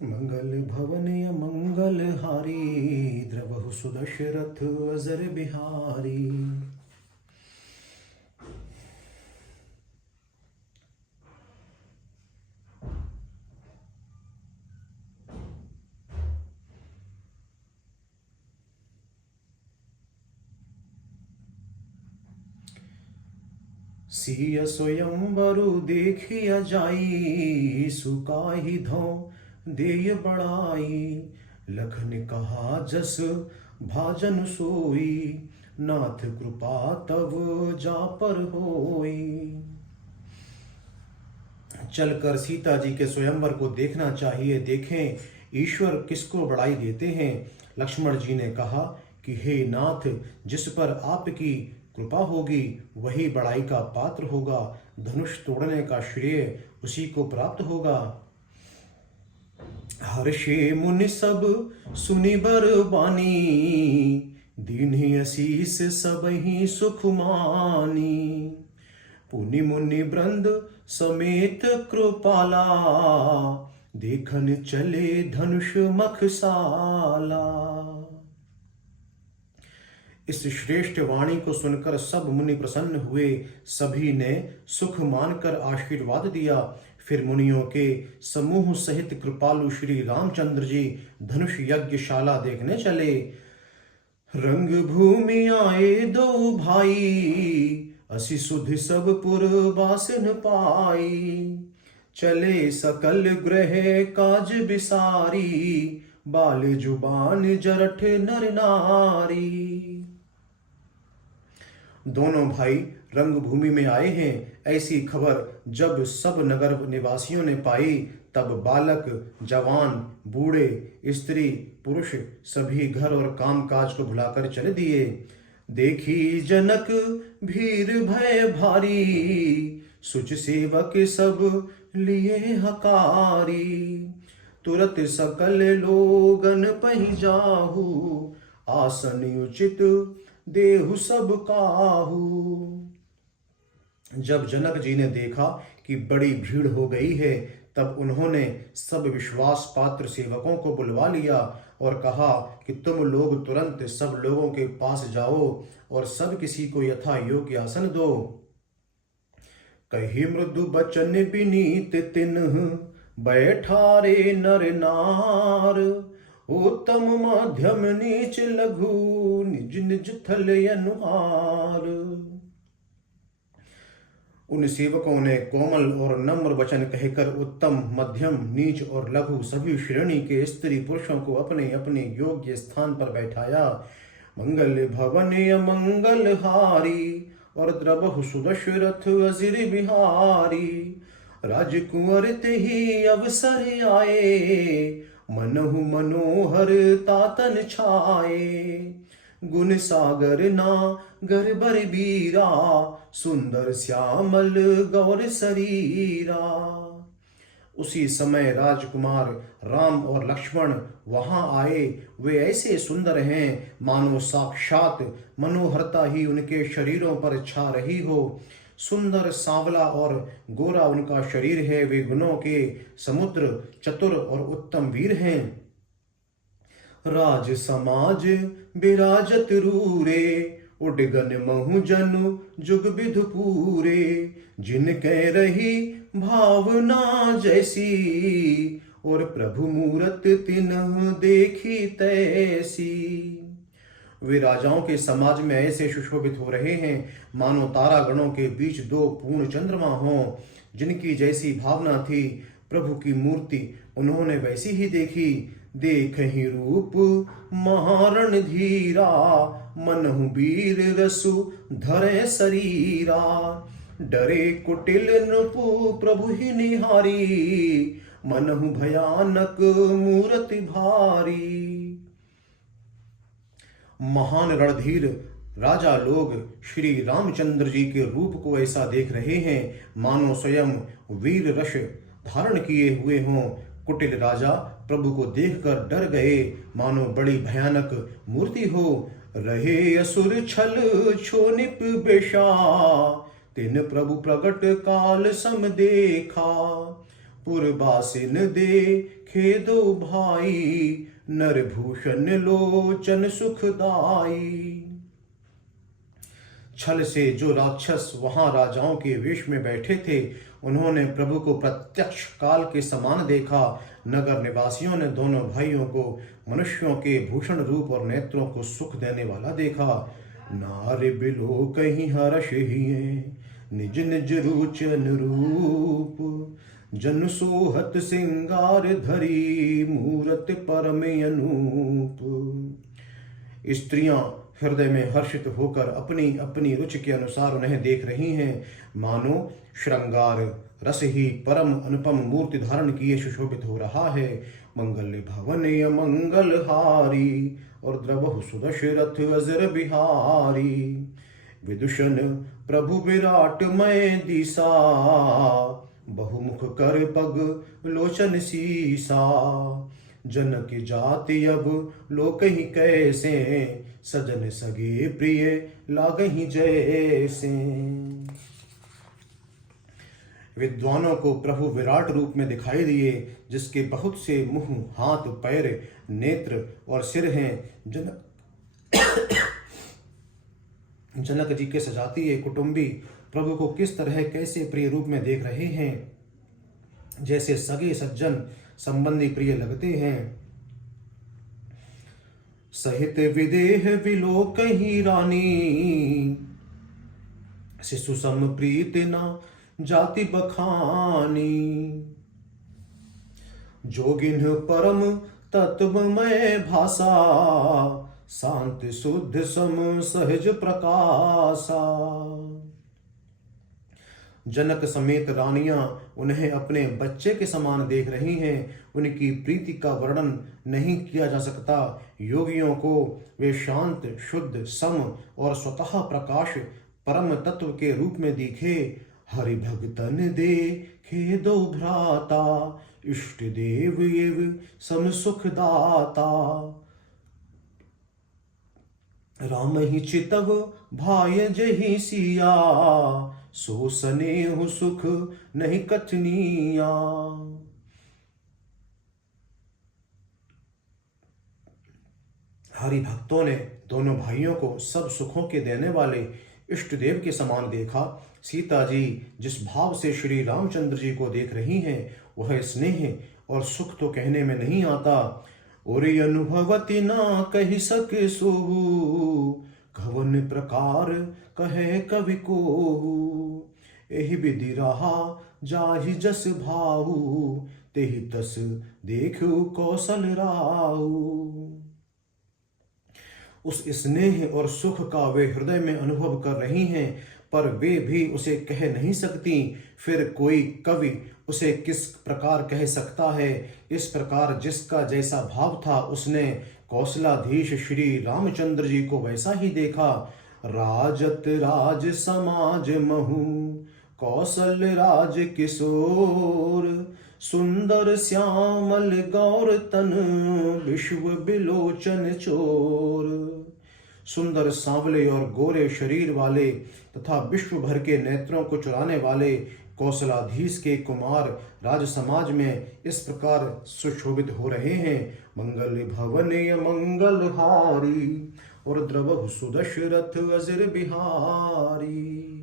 मंगल भवन मंगल हारी, द्रवहु सुदशरथ अजर बिहारी। सिय स्वयंवरु देखिया जाई, सुकाहि धौ देय बड़ाई। लखन कहा जस भाजन सोई, नाथ कृपा तब जा पर होई। चलकर सीता जी के स्वयंवर को देखना चाहिए, देखें ईश्वर किसको बड़ाई देते हैं। लक्ष्मण जी ने कहा कि हे नाथ, जिस पर आपकी कृपा होगी वही बड़ाई का पात्र होगा, धनुष तोड़ने का श्रेय उसी को प्राप्त होगा। हर्षे मुनि सब सुनि बर बानी, दीन्हि असीस सबहि सुख मानी। पुनि मुनि वृंद समेत कृपाला, देखन चले धनुष मखसाला। इस श्रेष्ठ वाणी को सुनकर सब मुनि प्रसन्न हुए, सभी ने सुख मानकर आशीर्वाद दिया। फिर मुनियों के समूह सहित कृपालु श्री रामचंद्र जी धनुष यज्ञशाला देखने चले। रंग भूमि आए दो भाई, असि सुधि सब पुर बासन पाई। चले सकल ग्रह काज बिसारी, बाल जुबान जरठ नर नारी। दोनों भाई रंग भूमि में आए हैं, ऐसी खबर जब सब नगर निवासियों ने पाई, तब बालक जवान बूढ़े स्त्री पुरुष सभी घर और कामकाज को भुलाकर चले दिए। देखी जनक भीर भय भारी, सुच सेवक सब लिए हकारी। तुरत सकल लोगन पहि जाहू, आसन उचित देहु सब काहू। जब जनक जी ने देखा कि बड़ी भीड़ हो गई है, तब उन्होंने सब विश्वास पात्र सेवकों को बुलवा लिया और कहा कि तुम लोग तुरंत सब लोगों के पास जाओ और सब किसी को यथा योग्य आसन दो। कही मृदु बचन विनीत तिन्ह, बैठारे नर नार। उत्तम मध्यम नीच लघु, निज निज थल अनुहार। उन सेवकों ने कोमल और नम्र वचन कहकर उत्तम मध्यम नीच और लघु सभी श्रेणी के स्त्री पुरुषों को अपने अपने योग्य स्थान पर बैठाया। मंगल भवन मंगल हारी, और द्रवहु सुदशरथ अजिर बिहारी। राजकुंवर तेहि अवसर आए, मनहु मनोहर तातन छाए। गुण सागर ना गर बर बीरा, सुंदर श्यामल गौर शरीरा। उसी समय राजकुमार राम और लक्ष्मण वहां आए। वे ऐसे सुंदर हैं मानो साक्षात मनोहरता ही उनके शरीरों पर छा रही हो। सुंदर सांवला और गोरा उनका शरीर है। वे गुणों के समुद्र, चतुर और उत्तम वीर हैं। राज समाज बिराजत रूरे, उडगन महु जनु जुग विधु पूरे। जिनके रही भावना जैसी, और प्रभु मूरत तिन्ह देखी तैसी। वे राजाओं के समाज में ऐसे सुशोभित हो रहे हैं मानो तारा गणों के बीच दो पूर्ण चंद्रमा हों। जिनकी जैसी भावना थी प्रभु की मूर्ति उन्होंने वैसी ही देखी। देखहि रूप महारण धीरा, मनहु वीर रसु धरे शरीरा। डरे कुटिल नृपु प्रभु ही निहारी, मनहु भयानक मूर्ति भारी। महान रणधीर राजा लोग श्री रामचंद्र जी के रूप को ऐसा देख रहे हैं मानो स्वयं वीर रश धारण किए हुए हों। कुटिल राजा प्रभु को देखकर डर गए मानो बड़ी भयानक मूर्ति हो। रहे असुर छल क्षोनिप बेशा, तिन प्रभु प्रगट काल सम देखा। पुरबासिन देखे दो भाई, नरभूषण लोचन सुखदाई। छल से जो राक्षस वहां राजाओं के वेश में बैठे थे, उन्होंने प्रभु को प्रत्यक्ष काल के समान देखा। नगर निवासियों ने दोनों भाइयों को मनुष्यों के भूषण रूप और नेत्रों को सुख देने वाला देखा। नारे बिलो कहीं हर्ष ही, निज निज रुचन रूप, जन सोहत सिंगार धरी, मूरत परम अनूप। स्त्रियां हृदय में हर्षित होकर अपनी अपनी रुचि के अनुसार उन्हें देख रही हैं, मानो श्रृंगार रस ही परम अनुपम मूर्ति धारण किए सुशोभित हो रहा है। मंगल भवन मंगल हारी, और द्रवहु सुदशरथ अजर बिहारी। विदुषण प्रभु विराट मय दिशा, बहुमुख कर पग लोचन सीसा। जनक जाति अब लोक ही कैसे, सजन सगे प्रिय लागहि जैसे। विद्वानों को प्रभु विराट रूप में दिखाई दिए, जिसके बहुत से मुंह, हाथ, पैर, नेत्र और सिर हैं। जनक जी के सजातीय कुटुंबी प्रभु को किस तरह कैसे प्रिय रूप में देख रहे हैं, जैसे सगे सज्जन संबंधी प्रिय लगते हैं। सहित विदेह विलोकहि रानी, शिशु सम प्रीति न जाति बखानी। जोगिन परम तत्वमय भाषा, शांत शुद्ध सम सहज प्रकाशा। जनक समेत रानियां उन्हें अपने बच्चे के समान देख रही हैं। उनकी प्रीति का वर्णन नहीं किया जा सकता। योगियों को वे शांत, शुद्ध, सम और स्वतः प्रकाश परम तत्व के रूप में दिखे। हरि भगतन देखे दो भ्राता, इष्ट देव एव सम सुख दाता। राम ही चितव भाय जहि सिया, सो स्नेह सुख नहीं कथनिया। हरि भक्तों ने दोनों भाइयों को सब सुखों के देने वाले इष्ट देव के समान देखा। सीता जी जिस भाव से श्री रामचंद्र जी को देख रही हैं, वह स्नेह और सुख तो कहने में नहीं आता। और अनुभवती ना कही सके सोहू, कवन प्रकार कहे कवि को। एहि विधि रहा जाहि जस भाऊ, तेहि तस देखु कौशल राऊ। उस स्नेह और सुख का वे हृदय में अनुभव कर रही हैं, पर वे भी उसे कह नहीं सकती। फिर कोई कवि उसे किस प्रकार कह सकता है। इस प्रकार जिसका जैसा भाव था, उसने कौशलाधीश श्री रामचंद्र जी को वैसा ही देखा। राजत राज समाज महु, कौशल राज किशोर। सुंदर श्यामल गौर तन, विश्व बिलोचन चोर। सुंदर सांवले और गोरे शरीर वाले तथा विश्व भर के नेत्रों को चुराने वाले कौशलाधीश के कुमार राज समाज में इस प्रकार सुशोभित हो रहे हैं। मंगल भवन मंगल हारी, और द्रवहु सुदशरथ अजर बिहारी।